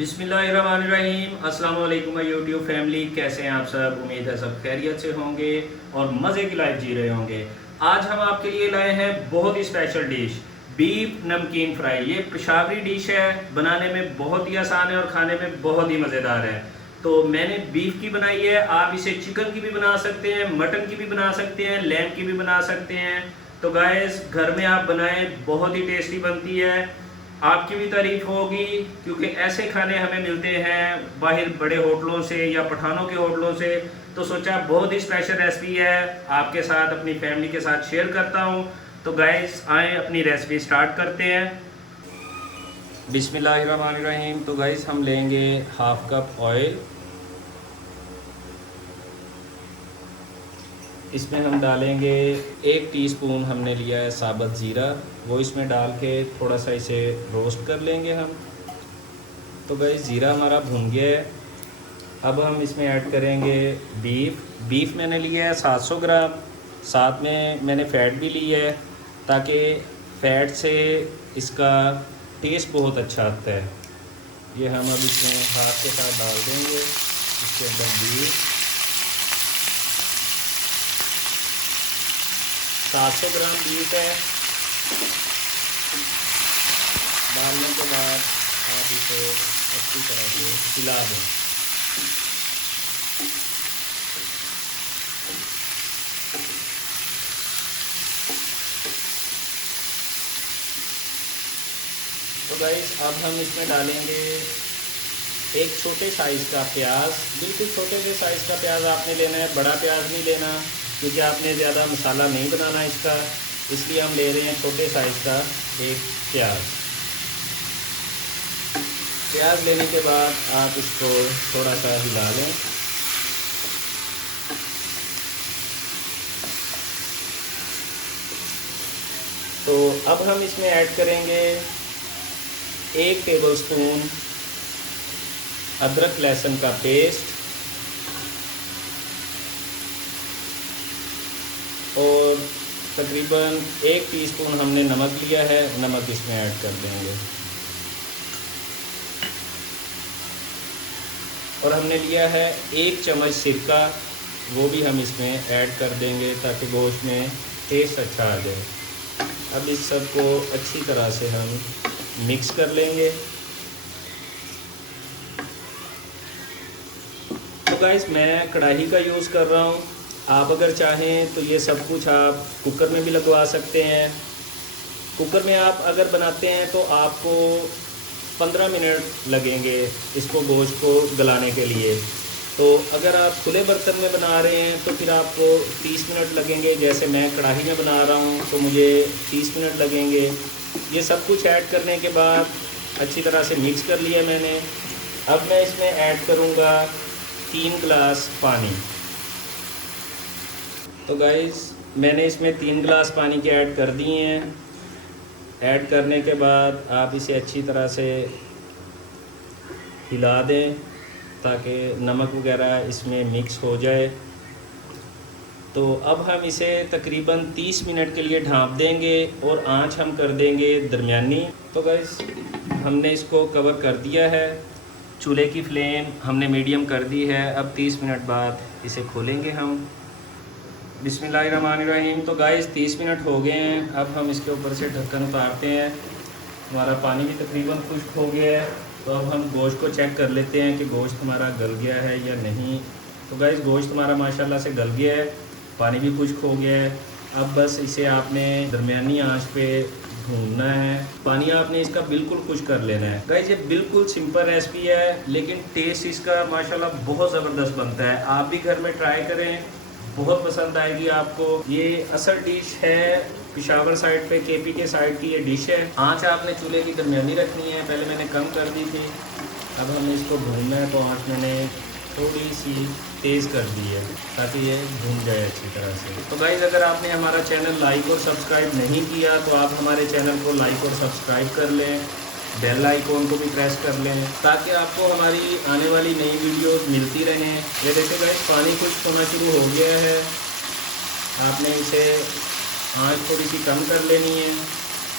बिस्मिल्लाहिर्रहमानिर्रहीम। अस्सलाम वालेकुम यूट्यूब फैमिली, कैसे हैं आप सब। उम्मीद है सब खैरियत से होंगे और मज़े की लाइफ जी रहे होंगे। आज हम आपके लिए लाए हैं बहुत ही स्पेशल डिश, बीफ नमकीन फ्राई। ये पेशावरी डिश है, बनाने में बहुत ही आसान है और खाने में बहुत ही मज़ेदार है। तो मैंने बीफ की बनाई है, आप इसे चिकन की भी बना सकते हैं, मटन की भी बना सकते हैं, लैम की भी बना सकते हैं। तो गाइस घर में आप बनाएं, बहुत ही टेस्टी बनती है, आपकी भी तारीफ होगी, क्योंकि ऐसे खाने हमें मिलते हैं बाहर बड़े होटलों से या पठानों के होटलों से। तो सोचा बहुत ही स्पेशल रेसिपी है, आपके साथ अपनी फैमिली के साथ शेयर करता हूं। तो गाइस आए अपनी रेसिपी स्टार्ट करते हैं। बिस्मिल्लाहिर्रहमानिर्रहीम। तो गाइस हम लेंगे हाफ कप ऑयल, इसमें हम डालेंगे 1 टीस्पून हमने लिया है साबुत ज़ीरा, वो इसमें डाल के थोड़ा सा इसे रोस्ट कर लेंगे हम। तो गाइस ज़ीरा हमारा भुन गया है। अब हम इसमें ऐड करेंगे बीफ मैंने लिया है 700 ग्राम। साथ में मैंने फ़ैट भी ली है, ताकि फ़ैट से इसका टेस्ट बहुत अच्छा आता है। ये हम अब इसमें हाथ के साथ डाल देंगे इसके अंदर बीफ। 700 ग्राम बीफ है। डालने के बाद आप इसे अच्छी तरह से हिला दें। तो गाइस अब हम इसमें डालेंगे एक छोटे साइज़ का प्याज। बिल्कुल छोटे से साइज़ का प्याज आपने लेना है, बड़ा प्याज नहीं लेना, क्योंकि आपने ज़्यादा मसाला नहीं बनाना इसका, इसलिए हम ले रहे हैं छोटे साइज़ का एक प्याज। प्याज लेने के बाद आप इसको थोड़ा सा हिला लें। तो अब हम इसमें ऐड करेंगे 1 टेबलस्पून अदरक लहसुन का पेस्ट और तकरीबन 1 टीस्पून हमने नमक लिया है, नमक इसमें ऐड कर देंगे। और हमने लिया है 1 चम्मच सिरका, वो भी हम इसमें ऐड कर देंगे ताकि गोश्त में टेस्ट अच्छा आ जाए। अब इस सब को अच्छी तरह से हम मिक्स कर लेंगे। तो गाइस मैं कढ़ाई का यूज़ कर रहा हूँ, आप अगर चाहें तो ये सब कुछ आप कुकर में भी लगवा सकते हैं। कुकर में आप अगर बनाते हैं तो आपको 15 मिनट लगेंगे इसको गोश्त को गलाने के लिए। तो अगर आप खुले बर्तन में बना रहे हैं तो फिर आपको 30 मिनट लगेंगे। जैसे मैं कढ़ाई में बना रहा हूँ तो मुझे 30 मिनट लगेंगे। ये सब कुछ ऐड करने के बाद अच्छी तरह से मिक्स कर लिया मैंने। अब मैं इसमें ऐड करूँगा 3 गिलास पानी। तो गाइस मैंने इसमें 3 गिलास पानी के ऐड कर दिए हैं। ऐड करने के बाद आप इसे अच्छी तरह से हिला दें ताकि नमक वगैरह इसमें मिक्स हो जाए। तो अब हम इसे तकरीबन 30 मिनट के लिए ढाँप देंगे और आंच हम कर देंगे दरमियानी। तो गाइस हमने इसको कवर कर दिया है, चूल्हे की फ्लेम हमने मीडियम कर दी है। अब 30 मिनट बाद इसे खोलेंगे हम। बिस्मिल्लाहिर्रहमानिर्रहीम। तो गाइस 30 मिनट हो गए हैं। अब हम इसके ऊपर से ढक्कन उतारते हैं। हमारा पानी भी तकरीबन खुश्क हो गया है। तो अब हम गोश्त को चेक कर लेते हैं कि गोश्त हमारा गल गया है या नहीं। तो गाइस गोश्त हमारा माशाल्लाह से गल गया है, पानी भी खुश्क हो गया है। अब बस इसे आपने दरमियानी आंच पे भूनना है। पानी आपने इसका बिल्कुल खुश्क कर लेना है। गाइस ये बिल्कुल सिंपल रेसिपी है, लेकिन टेस्ट इसका माशाल्लाह बहुत ज़बरदस्त बनता है। आप भी घर में ट्राई करें, बहुत पसंद आएगी आपको। ये असल डिश है पेशावर साइड पे, केपी के साइड की ये डिश है। आंच आपने चूल्हे की दरमियानी रखनी है, पहले मैंने कम कर दी थी। अब हमें इसको भूनना है, तो आंच मैंने थोड़ी सी तेज़ कर दी है ताकि ये भून जाए अच्छी तरह से। तो गाइस अगर आपने हमारा चैनल लाइक और सब्सक्राइब नहीं किया तो आप हमारे चैनल को लाइक और सब्सक्राइब कर लें, बेल आइकॉन को भी प्रेस कर लें ताकि आपको हमारी आने वाली नई वीडियोस मिलती रहें। ये देखिए गाइस पानी खुश्क होना शुरू हो गया है। आपने इसे आंच थोड़ी सी कम कर लेनी है